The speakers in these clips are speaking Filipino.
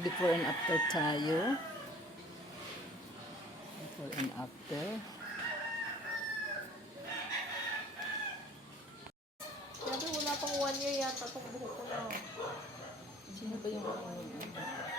Mag-before and after tayo. Before and after. Sabi, wala pang 1 year yata itong buhok ko na. Sino ba yung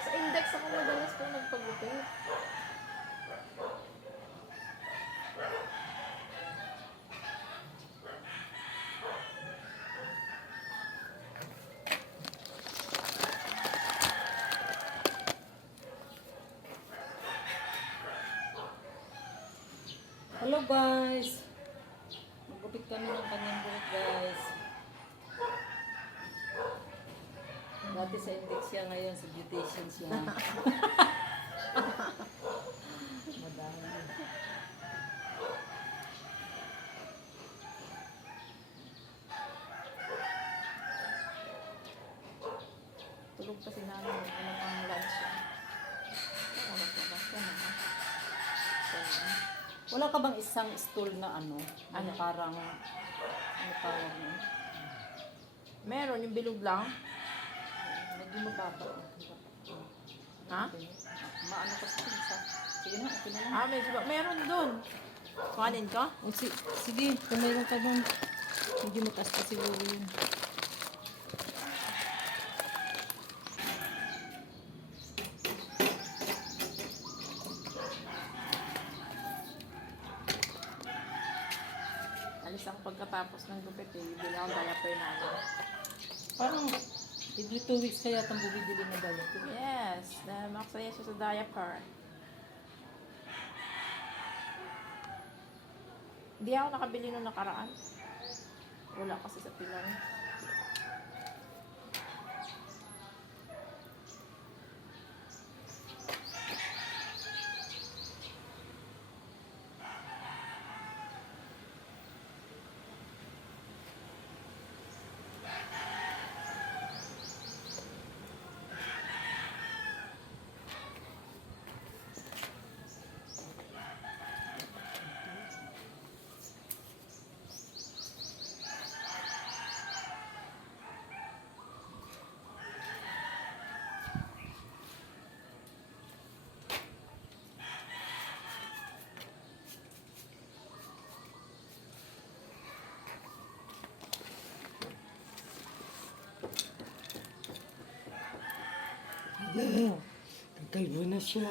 Sa index ako madalas po nagpagupit. Hello guys! Magupit kami ng kanyang buhok guys. Dati sa index siya, ngayon sa beautician siya. Madami. Tulog pa si nanay. Ano pang lunch siya. Labas-labas ka na. So, Wala ka bang isang stool na ano? Ano? Parang, ano tawag mo? meron yung bilog lang. Medyo mababa. Ha? Maano kasi isa. Sige na, okay na lang. Medyo ba? Meron dun. Kuhanin ko? O, sige, kung mayroon ka doon. Medyo mataas pa siguro yun. Alis ako pagkatapos ng gupit eh. Bibili ako diaper namin. Parang, every 2 weeks kaya itong bumibili na diaper. Yes. Dahil maksaya siya sa diaper. Hindi ako nakabili nung nakaraan. Wala kasi sa pilang. Kalbo na siya.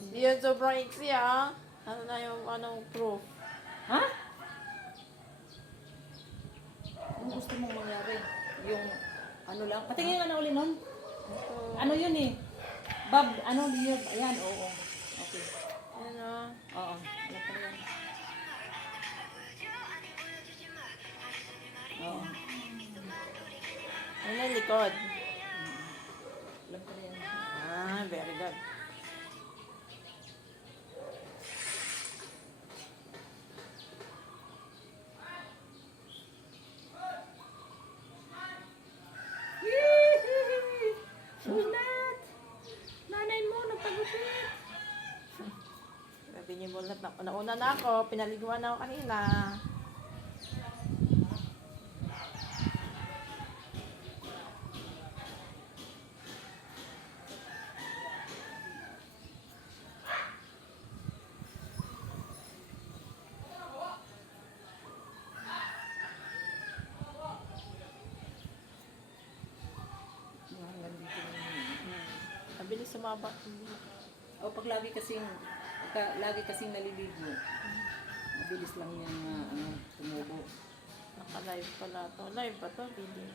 Hindi yan sobrang iksi ah. Ano na yung proof? Ha? Ano gusto mong mangyari? Yung, ano lang, patingin nga na uli nun. Ito. Ano yun eh? Bob, ano, Leo, ayan, oo. Okay. Ano? Oo, alam ko yan. Oo, Ano yung likod? alam ko yan. Very good. Bulat! Nanay mo, nagpagupit. Sabi niyo bulat na. Nauna na ako. Pinaliguan na ako kanina. Hanggang dito na yun. Mabilis sumaba. O pag lagi kasing naliligo, mabilis lang yan na tumubo. Naka-live pala to. Live ba to? Video.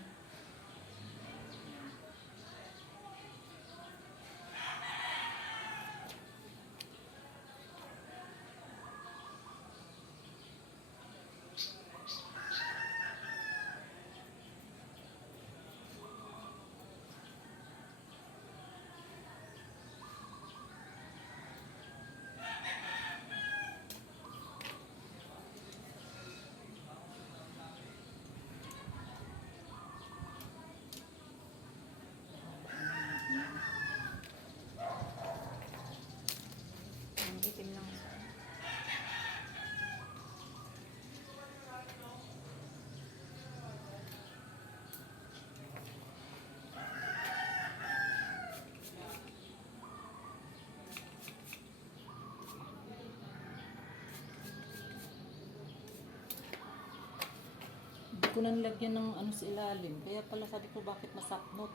ko na nilagyan ng ano sa ilalim. Kaya pala sabi ko bakit masapnot.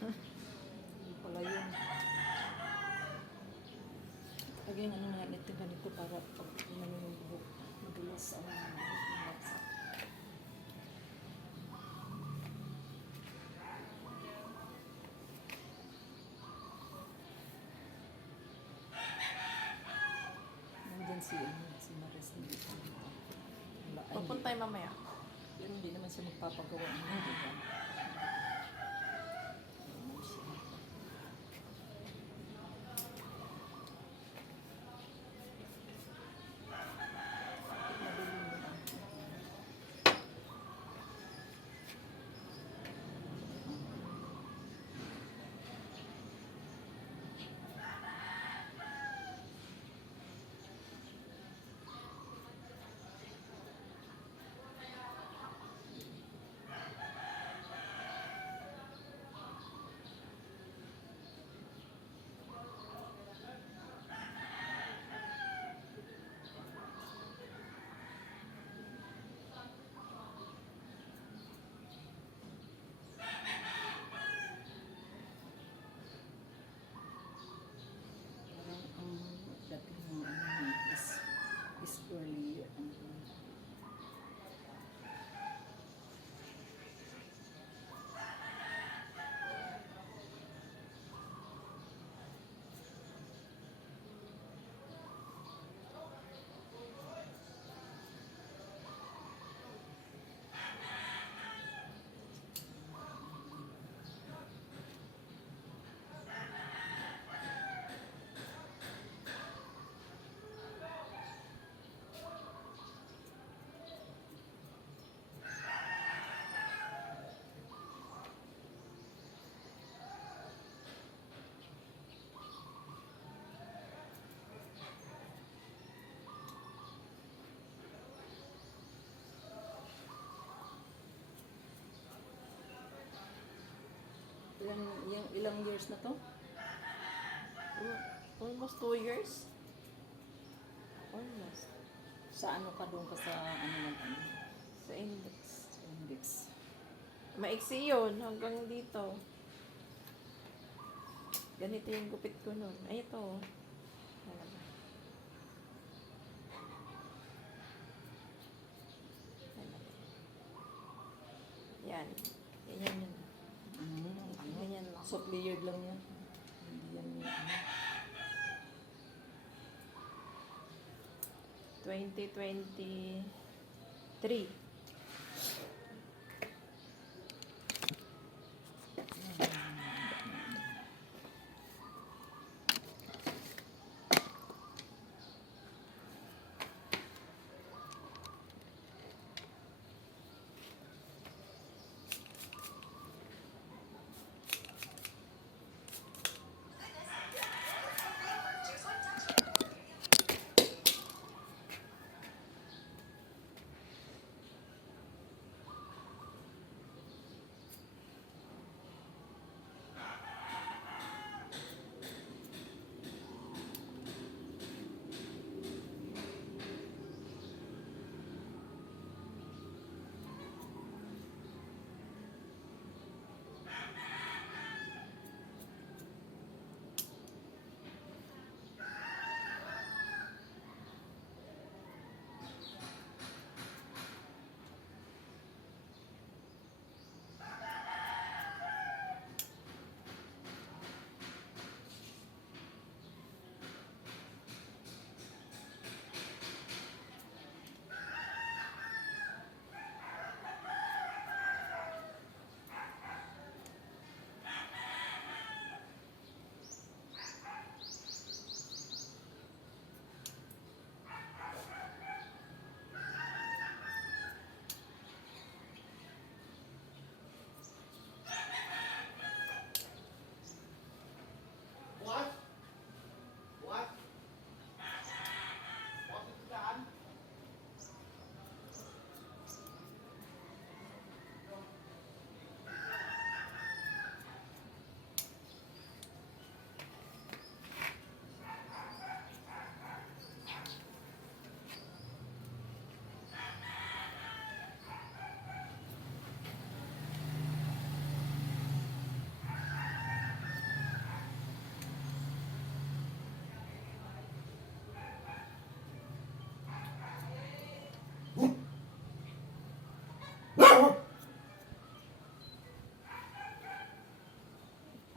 Hindi pala yun. Lagyan ano nga nito ganito para pag ano yung buhok. Madulas sa ano. Nandyan si Maris hindi pa. Wala, ay, Pupunta tayo mamaya. pero hindi naman siya magpapagawa ng hindi ba? Ano siya? Bakit madilim yun, ah? Parang ang dating ng ano is early. Ilang years na to? Almost 2 years. Almost. Sa ano ka doon ka sa ano ng ano? Sa index. Sa index. Maiksi yun hanggang dito. Ganito yung gupit ko nun. Ay, ito. Talaga. Yan. Ganyan yun. Ano? Ganyan lang. Soft layered lang yan. Hindi yan yung ano. 2023.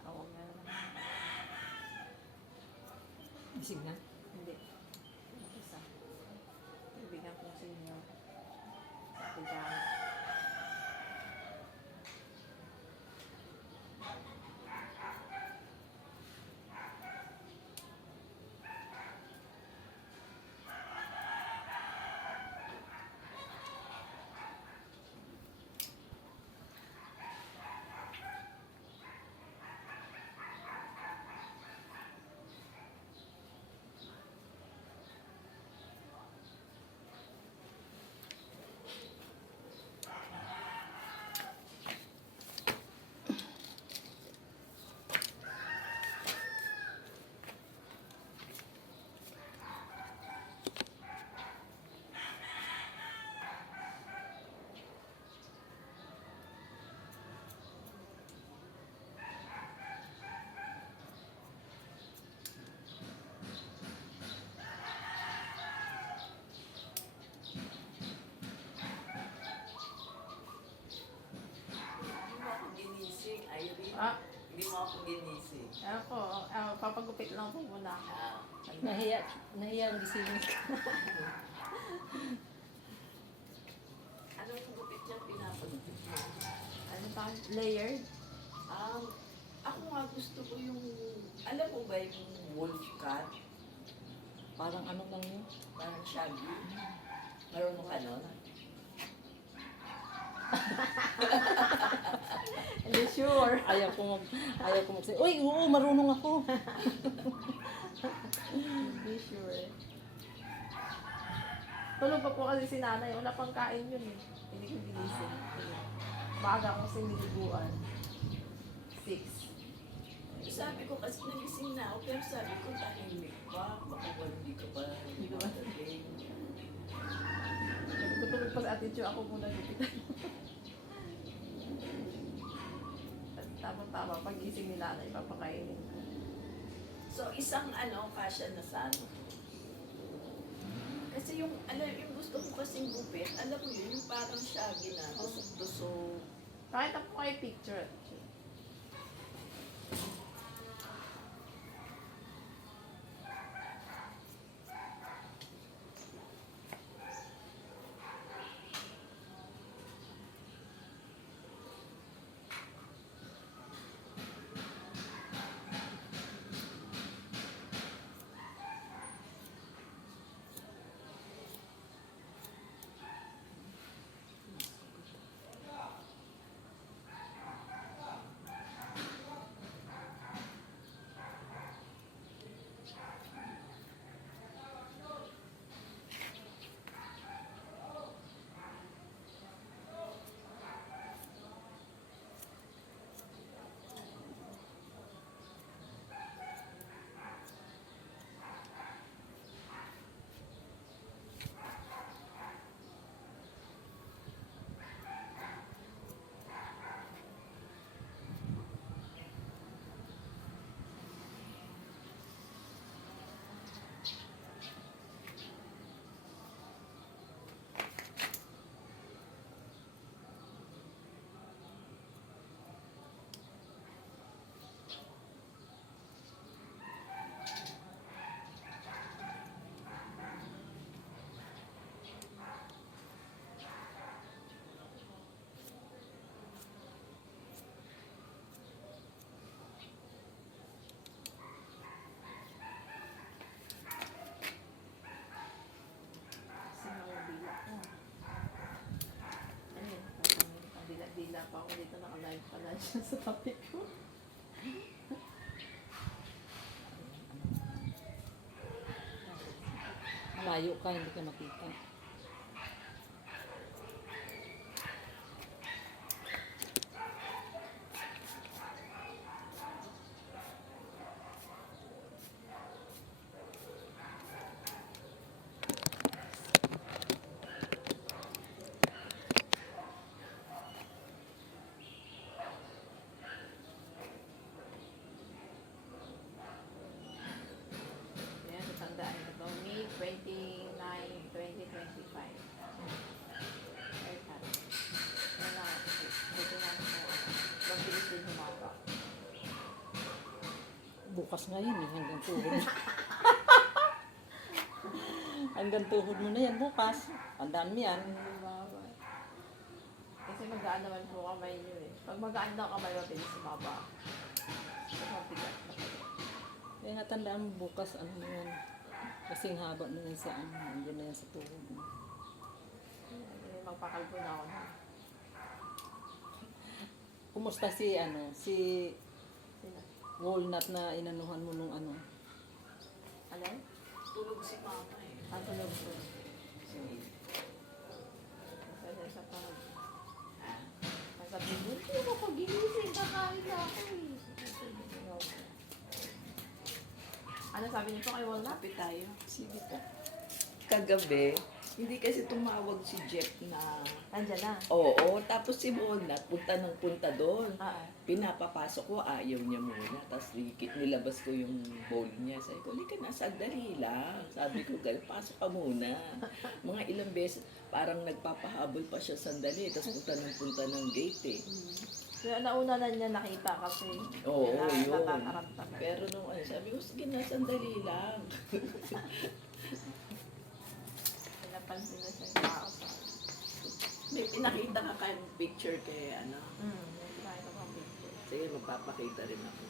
Tawag na lang. Gising na. Hindi. Isa. Ibigyan ko sa inyo. Sa pijama. Hindi mo ako ginising, Irene. Ah, Hindi mo ako ginising. ako. Papagupit lang po muna ako. Nahiya ang gisingin ka. Anong gupit niya pinapagupit mo? Ano pa? Layered? Ako nga gusto ko yung, alam mo ba yung wolf cut? Parang ano lang yun. Parang shaggy. Marunong ka nun? Hindi sure. Ayaw ko magsabi. Uy, oo, marunong ako. Hindi sure. Tulog pa po kasi si nanay. Wala pang kain yun eh. Hindi ko ginising. Baga akong siniliguan. 6. Sabi ko kasi nagising na ako, pero sabi ko tahimik pa. Baka hindi ka pa lumagaling. Tutulog pa sa attitude ako muna gupitan. Tama-tama, pag-gising ni nanay, papakainin ko. So, isang kasya na sa ano. Kasi yung gusto ko kasing gupit, alam mo yun, yung parang shaggy na, tusok-tusok. Kahit ako kayo picture. Dila pa ako dito, naka-live pala siya sa topic ko. Malayo ka, hindi ka makita. Ayan, natandaan ko ito. May 29, 2023. bukas ngayon eh, hanggang tuhod mo. Hanggang tuhod mo na yan bukas. Tandaan mo yan. Baba. Kasi magaan naman po kamay nyo eh. Pag magaan daw kamay, mabilis sumaba. So, mabigat na kayo. Kaya nga tandaan mo bukas, ano na yan. Kasing haba na yan sa ano, nandiyan na yan sa tuhod mo. Hindi, magpakalbo na ako na. Kumusta si ano, si Sino? walnut na inanuhan mo nung ano? Alin? Tulog si mama eh. Ang tulog ko. Sige. Masaya sa pag. Ah, Masabi mo, hindi mo ko ginising, kakain na ako eh. Ano sabi niyo po kay Walnut? kapit tayo. Sige po. Kagabi, hindi kasi tumawag si Jeff na Nandiyan na. oo, tapos si Walnut punta ng punta doon. Pinapapasok ko, ayaw niya muna. Tapos nilabas ko yung bowl niya. Sabi ko, ka na, sandali lang. Sabi ko, gal, pasok ka muna. Mga ilang beses, parang nagpapahabol pa siya sandali. Tapos punta ng gate eh. Kaya nauna na niya nakita kasi. Oo, yun. Natataranta na. Pero nung ano, sabi ko, sige na, sandali lang. Pinapansin na siyang tao sa... May pinakita ka kayong picture kay ano. May kaya ka pang picture. Sige, magpapakita rin ako.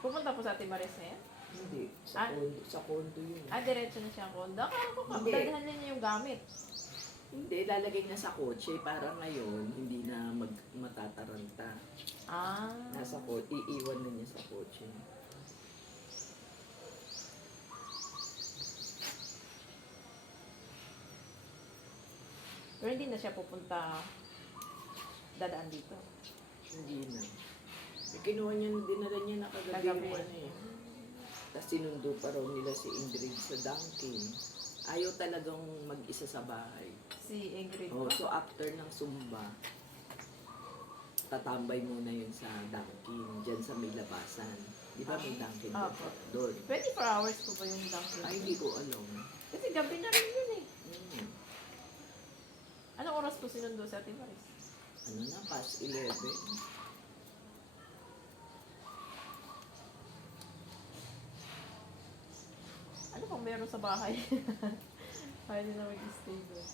Pupunta po sa Ate Maris na yan? Hindi, Ah? sa condo yun. Diretso na siyang kondo. Akala ko Hindi. dadalhan niya yung gamit. Hindi, lalagay niya sa kotse para ngayon hindi na matataranta. Nasa kotse, iiwan na niya sa kotse. Pero hindi na siya pupunta dadaan dito. Hindi na. Kinuha niya, dinala niya na kagabi Kagabi. yung ano eh. Tapos sinundo pa raw nila si Ingrid sa Dunkin. Ayaw talagang mag-isa sa bahay. Si Ingrid Oh, ba? so after ng Zumba, tatambay muna yun sa Dunkin, dyan sa may labasan. Di ba may Dunkin doon? Opo. Doon. 24 hours po ba yung Dunkin? Ay, hindi ko alam. Kasi gabi na rin yun eh. Hmm. Anong oras po sinundo sa Ate Maris? Ano na, past 11. Ano pang meron sa bahay? Pwede na mag-stay doon.